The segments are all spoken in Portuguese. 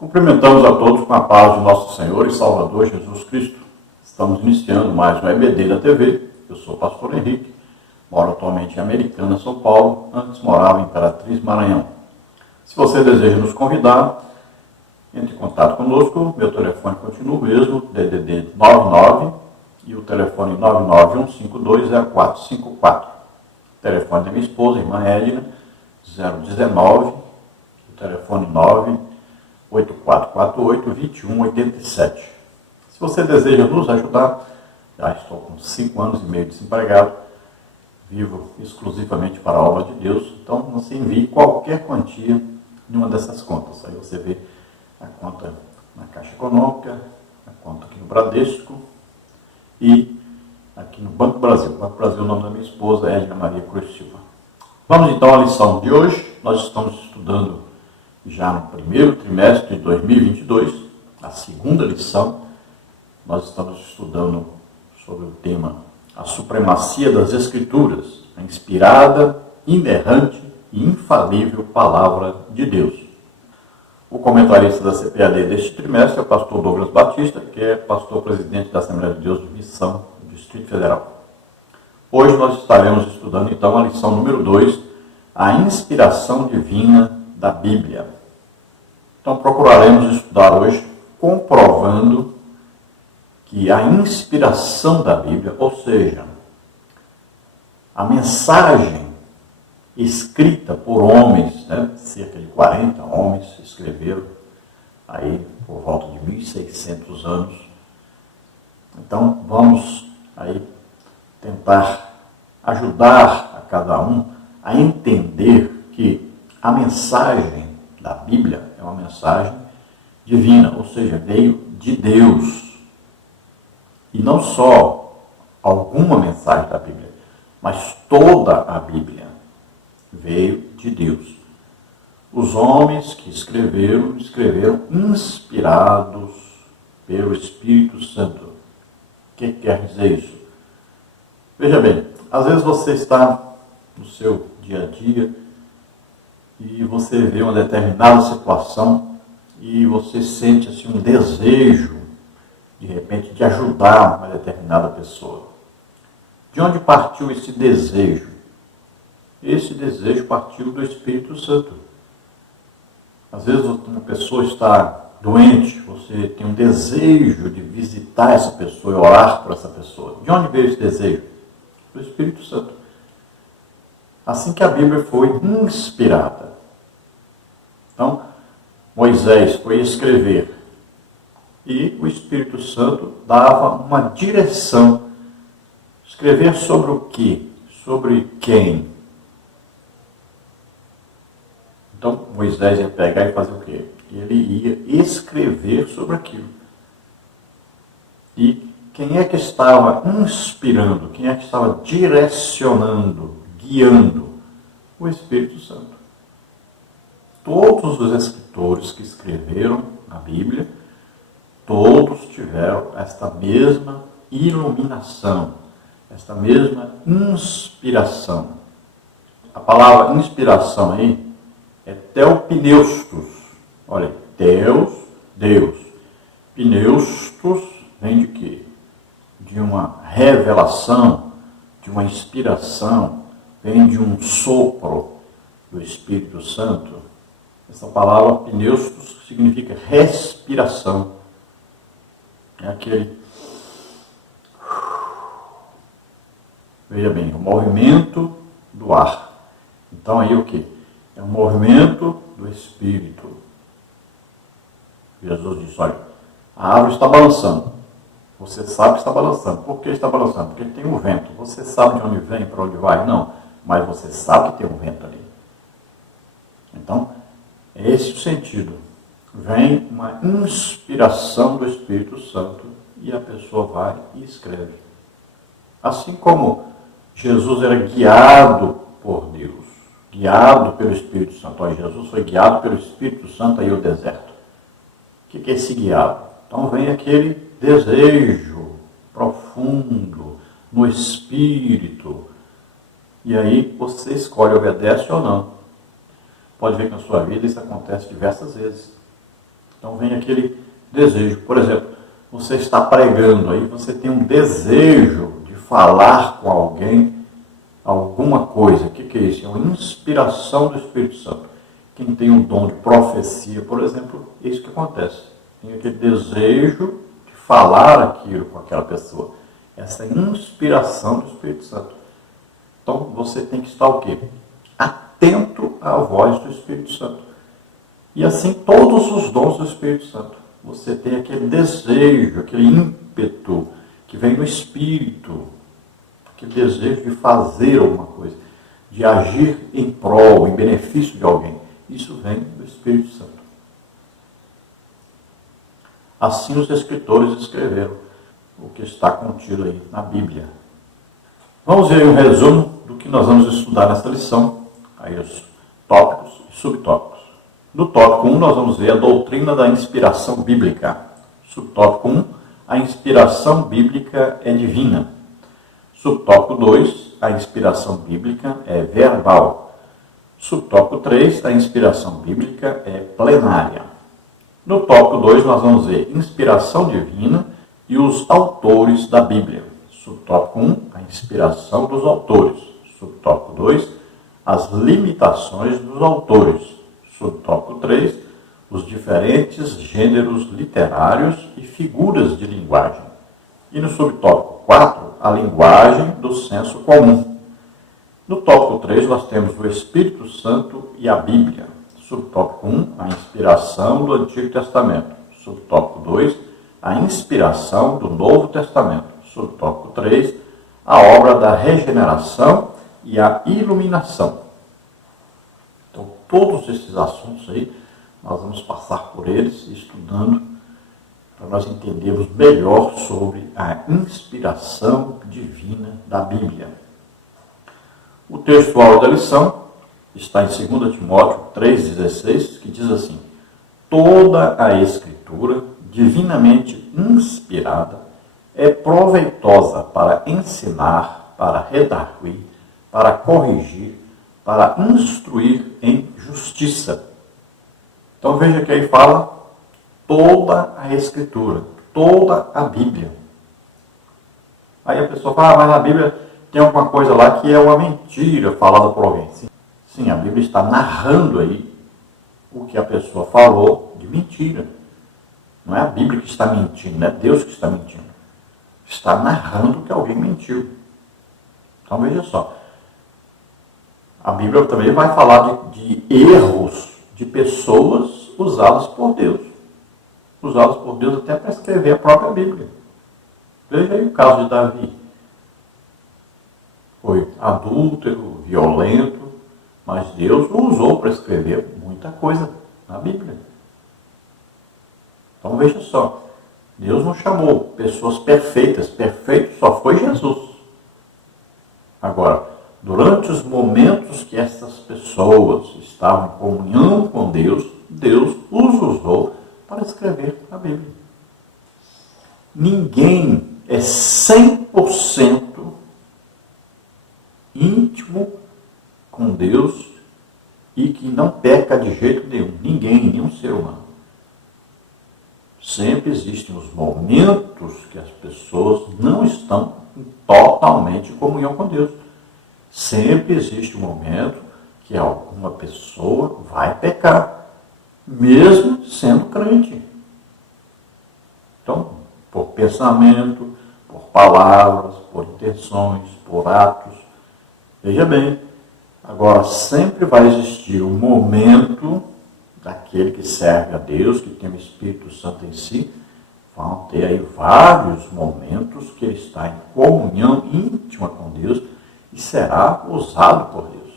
Cumprimentamos a todos com a paz de nosso Senhor e Salvador Jesus Cristo. Estamos iniciando mais um EBD da TV. Eu sou o pastor Henrique, moro atualmente em Americana, São Paulo, antes morava em Imperatriz, Maranhão. Se você deseja nos convidar, entre em contato conosco, meu telefone continua o mesmo, DDD 99 e o telefone 991520454. O telefone da minha esposa, irmã Edna, 019, o telefone 98448-2187. Se você deseja nos ajudar, já estou com 5 anos e meio desempregado, vivo exclusivamente para a obra de Deus, então você envie qualquer quantia em uma dessas contas. Aí você vê a conta na Caixa Econômica, a conta aqui no Bradesco e aqui no Banco Brasil. Banco Brasil é o nome da minha esposa, Edna Maria Cruz Silva. Vamos então à lição de hoje. Nós estamos estudando já no primeiro trimestre de 2022, a segunda lição. Nós estamos estudando sobre o tema a supremacia das Escrituras, a inspirada, inerrante e infalível Palavra de Deus. O comentarista da CPAD deste trimestre é o pastor Douglas Batista, que é pastor-presidente da Assembleia de Deus de Missão do Distrito Federal. Hoje nós estaremos estudando então a lição número 2, a inspiração divina da Bíblia. Então procuraremos estudar hoje comprovando que a inspiração da Bíblia, ou seja, a mensagem escrita por homens, cerca de 40 homens escreveram aí por volta de 1600 anos. Então vamos aí tentar ajudar a cada um a entender que a mensagem da Bíblia é uma mensagem divina, ou seja, veio de Deus. E não só alguma mensagem da Bíblia, mas toda a Bíblia veio de Deus. Os homens que escreveram inspirados pelo Espírito Santo. O que quer dizer isso? Veja bem, às vezes você está no seu dia a dia e você vê uma determinada situação e você sente assim, um desejo, de repente, de ajudar uma determinada pessoa. De onde partiu esse desejo? Esse desejo partiu do Espírito Santo. Às vezes uma pessoa está doente, você tem um desejo de visitar essa pessoa e orar por essa pessoa. De onde veio esse desejo? Do Espírito Santo. Assim que a Bíblia foi inspirada. Então, Moisés foi escrever e o Espírito Santo dava uma direção. Escrever sobre o quê? Sobre quem? Então, Moisés ia pegar e fazer o quê? Ele ia escrever sobre aquilo. E quem é que estava inspirando? Quem é que estava direcionando, guiando? O Espírito Santo. Todos os escritores que escreveram a Bíblia, todos tiveram esta mesma iluminação, esta mesma inspiração. A palavra inspiração aí é teopneustos. Olha, Deus. Pneustos vem de quê? De uma revelação, de uma inspiração, vem de um sopro do Espírito Santo. Essa palavra pneustos significa respiração. É aquele... Veja bem, o movimento do ar. Então aí o quê? É um movimento do Espírito. Jesus disse, olha, a árvore está balançando. Você sabe que está balançando. Por que está balançando? Porque tem um vento. Você sabe de onde vem, para onde vai? Não. Mas você sabe que tem um vento ali. Então, é esse o sentido. Vem uma inspiração do Espírito Santo e a pessoa vai e escreve. Assim como Jesus era guiado por Deus, guiado pelo Espírito Santo. Olha, Jesus foi guiado pelo Espírito Santo aí ao deserto. O que é esse guiado? Então vem aquele desejo profundo no Espírito. E aí você escolhe, obedece ou não. Pode ver que na sua vida isso acontece diversas vezes. Então vem aquele desejo. Por exemplo, você está pregando aí, você tem um desejo de falar com alguém alguma coisa. O que é isso? É uma inspiração do Espírito Santo. Quem tem um dom de profecia, por exemplo, é isso que acontece. Tem aquele desejo de falar aquilo com aquela pessoa. Essa inspiração do Espírito Santo. Então você tem que estar o quê? Atento à voz do Espírito Santo. E assim todos os dons do Espírito Santo. Você tem aquele desejo, aquele ímpeto que vem no Espírito. Aquele desejo de fazer alguma coisa. De agir em prol, em benefício de alguém. Isso vem do Espírito Santo. Assim os escritores escreveram o que está contido aí na Bíblia. Vamos ver um resumo do que nós vamos estudar nesta lição. Aí os tópicos e subtópicos. No tópico 1 nós vamos ver a doutrina da inspiração bíblica. Subtópico 1, a inspiração bíblica é divina. Subtópico 2, a inspiração bíblica é verbal. Subtópico 3, a inspiração bíblica é plenária. No tópico 2 nós vamos ver inspiração divina e os autores da Bíblia. Subtópico 1, a inspiração dos autores. Subtópico 2, as limitações dos autores. Subtópico 3, os diferentes gêneros literários e figuras de linguagem. E no subtópico 4, a linguagem do senso comum. No tópico 3, nós temos o Espírito Santo e a Bíblia. Subtópico 1, a inspiração do Antigo Testamento. Subtópico 2, a inspiração do Novo Testamento. Subtópico 3, a obra da regeneração e a iluminação. Então, todos esses assuntos aí, nós vamos passar por eles, estudando, para nós entendermos melhor sobre a inspiração divina da Bíblia. O textual da lição está em 2 Timóteo 3,16, que diz assim: toda a Escritura, divinamente inspirada, é proveitosa para ensinar, para redarguir, para corrigir, para instruir em justiça. Então veja que aí fala toda a Escritura, toda a Bíblia. Aí a pessoa fala, mas na Bíblia tem alguma coisa lá que é uma mentira falada por alguém. Sim, a Bíblia está narrando aí o que a pessoa falou de mentira. Não é a Bíblia que está mentindo, não é Deus que está mentindo. Está narrando que alguém mentiu. Então veja só. A Bíblia também vai falar de erros de pessoas usadas por Deus. Usadas por Deus até para escrever a própria Bíblia. Veja aí o caso de Davi. Foi adúltero, violento, mas Deus o usou para escrever muita coisa na Bíblia. Então veja só, Deus não chamou pessoas perfeitas, perfeito só foi Jesus. Agora, durante os momentos que essas pessoas estavam em comunhão com Deus, Deus os usou para escrever a Bíblia. Ninguém é 100% íntimo com Deus e que não peca de jeito nenhum. Ninguém, nenhum ser humano. Sempre existem os momentos que as pessoas não estão totalmente em comunhão com Deus. Sempre existe um momento que alguma pessoa vai pecar, mesmo sendo crente. Então, por pensamento, por palavras, por intenções, por atos. Veja bem, agora sempre vai existir um momento daquele que serve a Deus, que tem o Espírito Santo em si, vão ter aí vários momentos que ele está em comunhão íntima com Deus e será usado por Deus.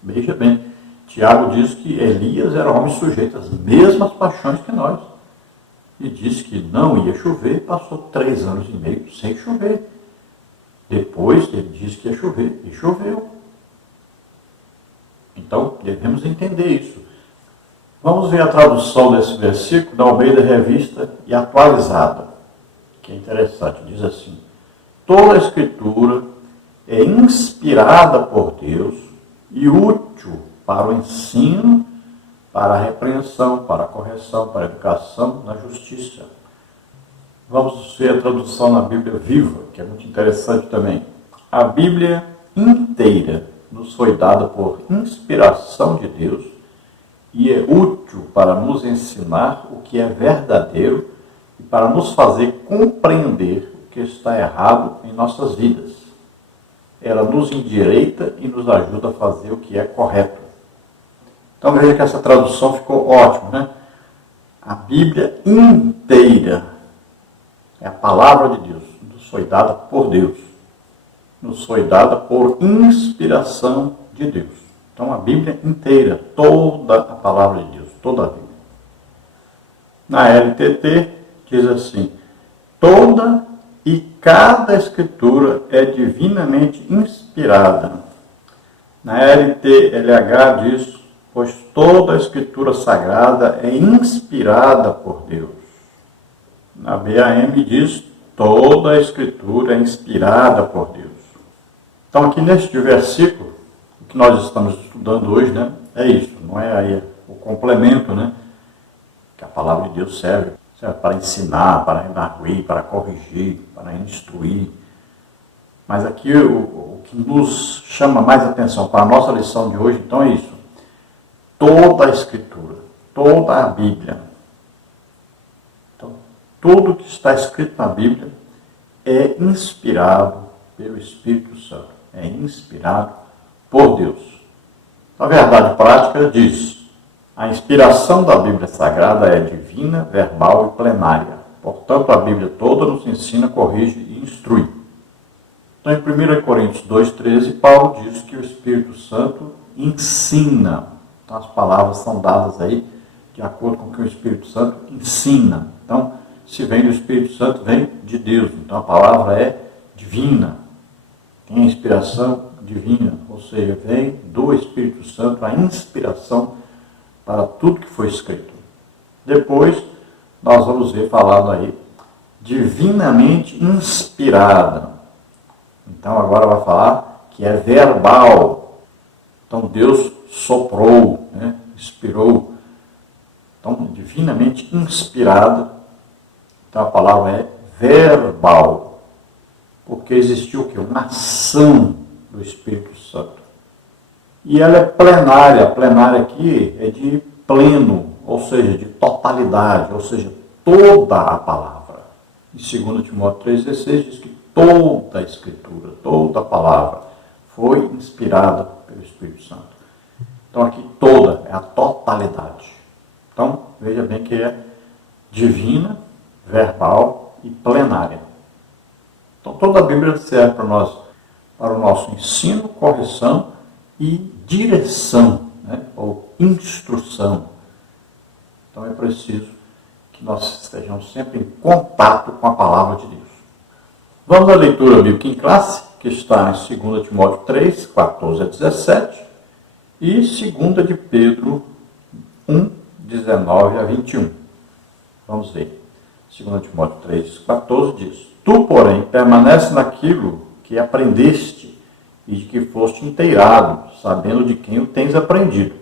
Veja bem, Tiago diz que Elias era homem sujeito às mesmas paixões que nós. E disse que não ia chover, passou 3 anos e meio sem chover. Depois ele disse que ia chover, e choveu. Então, devemos entender isso. Vamos ver a tradução desse versículo da Almeida Revista e Atualizada, que é interessante. Diz assim: toda a Escritura é inspirada por Deus e útil para o ensino, para a repreensão, para a correção, para a educação na justiça. Vamos ver a tradução na Bíblia Viva, que é muito interessante também. A Bíblia inteira nos foi dada por inspiração de Deus e é útil para nos ensinar o que é verdadeiro e para nos fazer compreender o que está errado em nossas vidas. Ela nos endireita e nos ajuda a fazer o que é correto. Então veja que essa tradução ficou ótima, né? A Bíblia inteira é a palavra de Deus, nos foi dada por Deus, nos foi dada por inspiração de Deus. Então a Bíblia inteira, toda a palavra de Deus, toda a Bíblia. Na LTT diz assim: toda e cada escritura é divinamente inspirada. Na LTLH diz: pois toda a escritura sagrada é inspirada por Deus. Na BAM diz: toda a escritura é inspirada por Deus. Então aqui neste versículo, o que nós estamos estudando hoje, né, é isso, não é aí o complemento, né, que a palavra de Deus serve para ensinar, para redarguir, para corrigir, para instruir. Mas aqui o que nos chama mais atenção para a nossa lição de hoje, então, é isso. Toda a Escritura, toda a Bíblia. Então, tudo que está escrito na Bíblia é inspirado pelo Espírito Santo. É inspirado por Deus. A verdade prática diz: a inspiração da Bíblia Sagrada é divina, verbal e plenária. Portanto, a Bíblia toda nos ensina, corrige e instrui. Então, em 1 Coríntios 2,13, Paulo diz que o Espírito Santo ensina. Então, as palavras são dadas aí de acordo com o que o Espírito Santo ensina. Então, se vem do Espírito Santo, vem de Deus. Então, a palavra é divina. Tem a inspiração divina, ou seja, vem do Espírito Santo a inspiração para tudo que foi escrito. Depois, nós vamos ver falado aí, divinamente inspirada. Então, agora vai falar que é verbal. Então, Deus soprou, né? Inspirou. Então, divinamente inspirada. Então, a palavra é verbal. Porque existiu o quê? Uma ação do Espírito Santo. E ela é plenária. A plenária aqui é de pleno, ou seja, de totalidade, ou seja, toda a palavra. Em 2 Timóteo 3,16 diz que toda a Escritura, toda a palavra foi inspirada pelo Espírito Santo. Então aqui toda é a totalidade. Então veja bem que é divina, verbal e plenária. Então toda a Bíblia serve para nós, para o nosso ensino, correção e direção, né? Ou instrução. Então é preciso que nós estejamos sempre em contato com a palavra de Deus. Vamos à leitura bíblica em classe, que está em 2 Timóteo 3, 14 a 17, e 2 de Pedro 1, 19 a 21. Vamos ver. 2 Timóteo 3, 14 diz: tu, porém, permanece naquilo que aprendeste e de que foste inteirado, sabendo de quem o tens aprendido,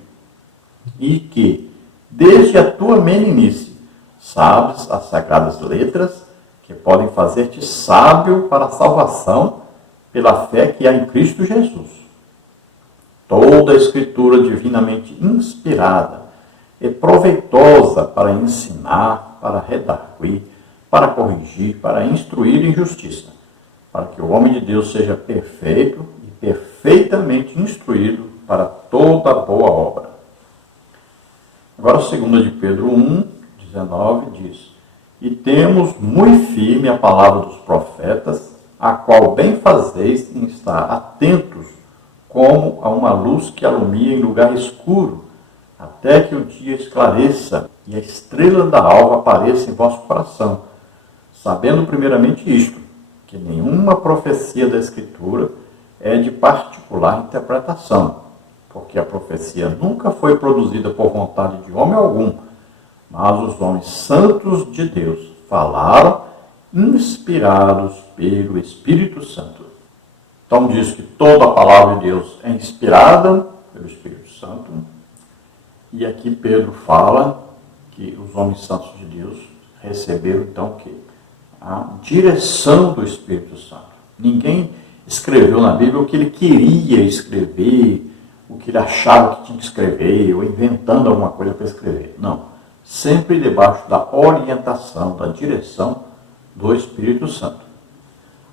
e que, desde a tua meninice, sabes as sagradas letras que podem fazer-te sábio para a salvação pela fé que há em Cristo Jesus. Toda a Escritura divinamente inspirada é proveitosa para ensinar, para redarguir, para corrigir, para instruir em justiça, para que o homem de Deus seja perfeito e perfeitamente instruído para toda boa obra. Agora, 2 de Pedro 1, 19 diz: e temos muito firme a palavra dos profetas, a qual bem fazeis em estar atentos, como a uma luz que alumia em lugar escuro, até que o dia esclareça e a estrela da alva apareça em vosso coração, sabendo primeiramente isto, que nenhuma profecia da Escritura é de particular interpretação, porque a profecia nunca foi produzida por vontade de homem algum, mas os homens santos de Deus falaram, inspirados pelo Espírito Santo. Então diz que toda a palavra de Deus é inspirada pelo Espírito Santo, E aqui Pedro fala que os homens santos de Deus receberam então o quê? A direção do Espírito Santo. Ninguém escreveu na Bíblia o que ele queria escrever, o que ele achava que tinha que escrever, ou inventando alguma coisa para escrever. Não. Sempre debaixo da orientação, da direção do Espírito Santo.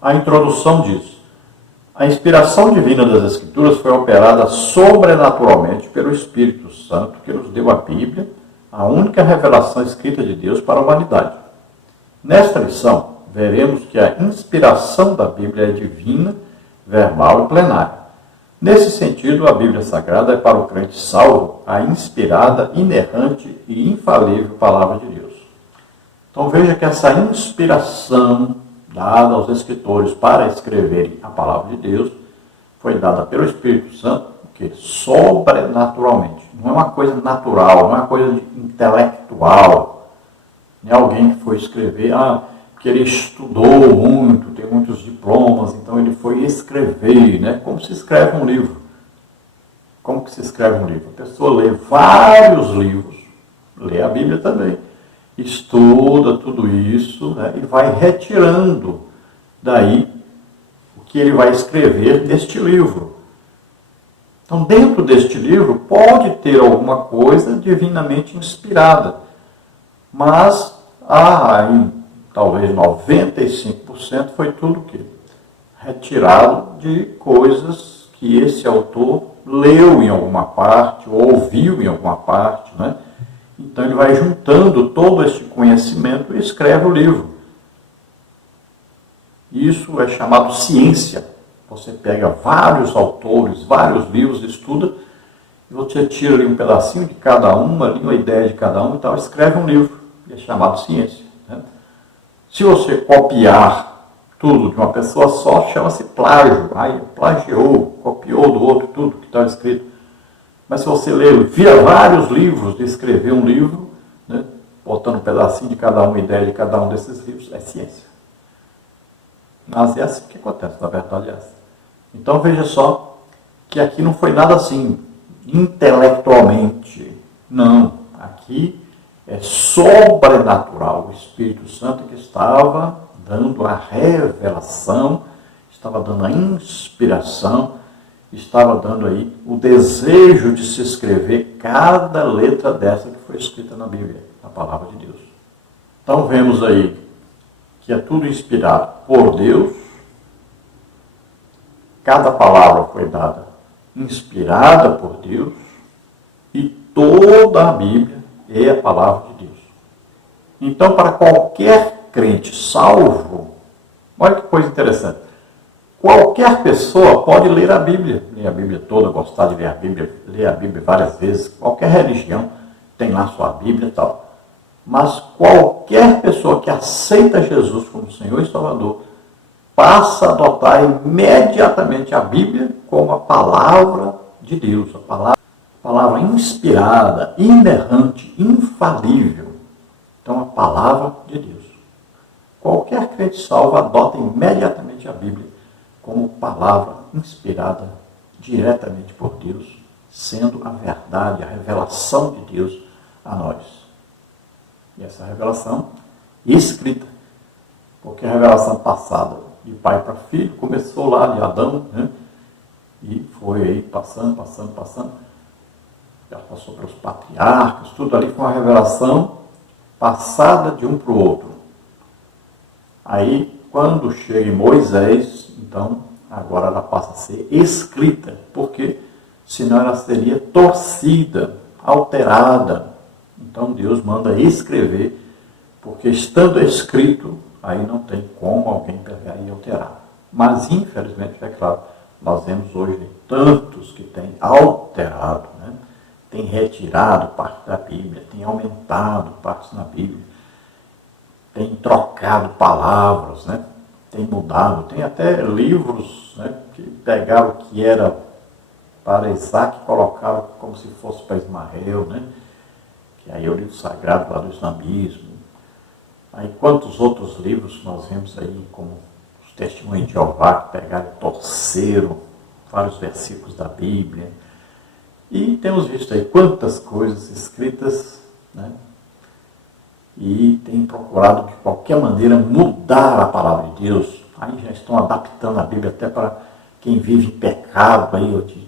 A introdução diz: a inspiração divina das Escrituras foi operada sobrenaturalmente pelo Espírito Santo, que nos deu a Bíblia, a única revelação escrita de Deus para a humanidade. Nesta lição, veremos que a inspiração da Bíblia é divina, verbal e plenária. Nesse sentido, a Bíblia Sagrada é para o crente salvo a inspirada, inerrante e infalível palavra de Deus. Então veja que essa inspiração dada aos escritores para escreverem a palavra de Deus foi dada pelo Espírito Santo, porque sobrenaturalmente. Não é uma coisa natural, não é uma coisa intelectual. Não é alguém que foi escrever, porque ele estudou muito, tem muitos diplomas, então ele foi escrever, né? Como se escreve um livro. Como que se escreve um livro? A pessoa lê vários livros, lê a Bíblia também, estuda tudo isso, né? E vai retirando daí o que ele vai escrever neste livro. Então, dentro deste livro, pode ter alguma coisa divinamente inspirada, mas aí talvez 95% foi tudo que retirado de coisas que esse autor leu em alguma parte, ou ouviu em alguma parte, né? Então ele vai juntando todo este conhecimento e escreve o livro. Isso é chamado ciência. Você pega vários autores, vários livros, estuda, e você tira ali um pedacinho de cada um, ali uma ideia de cada um, e tal, escreve um livro. E é chamado ciência. Né? Se você copiar tudo de uma pessoa só, chama-se plágio. Aí plagiou, copiou do outro tudo que está escrito. Mas se você ler, vira vários livros de escrever um livro, né, botando um pedacinho de cada um, uma ideia de cada um desses livros, é ciência. Mas é assim que acontece, na verdade é essa. Então veja só que aqui não foi nada assim, intelectualmente. Não, aqui é sobrenatural. O Espírito Santo que estava dando a revelação, estava dando a inspiração, estava dando aí o desejo de se escrever cada letra dessa que foi escrita na Bíblia, na palavra de Deus. Então vemos aí que é tudo inspirado por Deus, cada palavra foi dada inspirada por Deus, e toda a Bíblia é a palavra de Deus. Então, para qualquer crente salvo, olha que coisa interessante, qualquer pessoa pode ler a Bíblia toda, gostar de ler a Bíblia várias vezes. Qualquer religião tem lá sua Bíblia e tal. Mas qualquer pessoa que aceita Jesus como Senhor e Salvador passa a adotar imediatamente a Bíblia como a palavra de Deus, a palavra inspirada, inerrante, infalível. Então, a palavra de Deus. Qualquer crente salvo adota imediatamente a Bíblia como palavra inspirada diretamente por Deus, sendo a verdade, a revelação de Deus a nós. E essa revelação escrita, porque a revelação passada de pai para filho começou lá de Adão, né? E foi aí passando, já passou pelos patriarcas, tudo ali foi uma revelação passada de um para o outro. Aí, quando chega em Moisés, então, agora ela passa a ser escrita, porque senão ela seria torcida, alterada. Então Deus manda escrever, porque estando escrito, aí não tem como alguém pegar e alterar. Mas, infelizmente, é claro, nós vemos hoje tantos que têm alterado, né? Têm retirado parte da Bíblia, têm aumentado partes na Bíblia, têm trocado palavras, né? Tem mudado, tem até livros, né, que pegaram o que era para Isaac e colocaram como se fosse para Ismael, né? Que aí é o livro sagrado lá do islamismo. Aí quantos outros livros nós vemos aí, como os Testemunhos de Jeová, que pegaram e torceram vários versículos da Bíblia. E temos visto aí quantas coisas escritas, né? E tem procurado de qualquer maneira mudar a palavra de Deus. Aí já estão adaptando a Bíblia até para quem vive em pecado, aí, de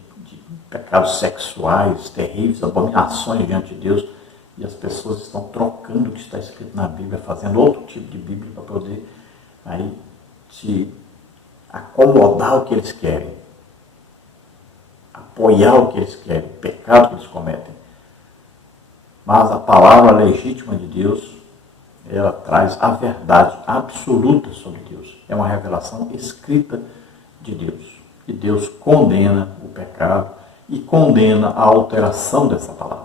pecados sexuais terríveis, abominações diante de Deus. E as pessoas estão trocando o que está escrito na Bíblia, fazendo outro tipo de Bíblia para poder aí se acomodar o que eles querem, apoiar o que eles querem, o pecado que eles cometem. Mas a palavra legítima de Deus, ela traz a verdade absoluta sobre Deus. É uma revelação escrita de Deus. E Deus condena o pecado e condena a alteração dessa palavra.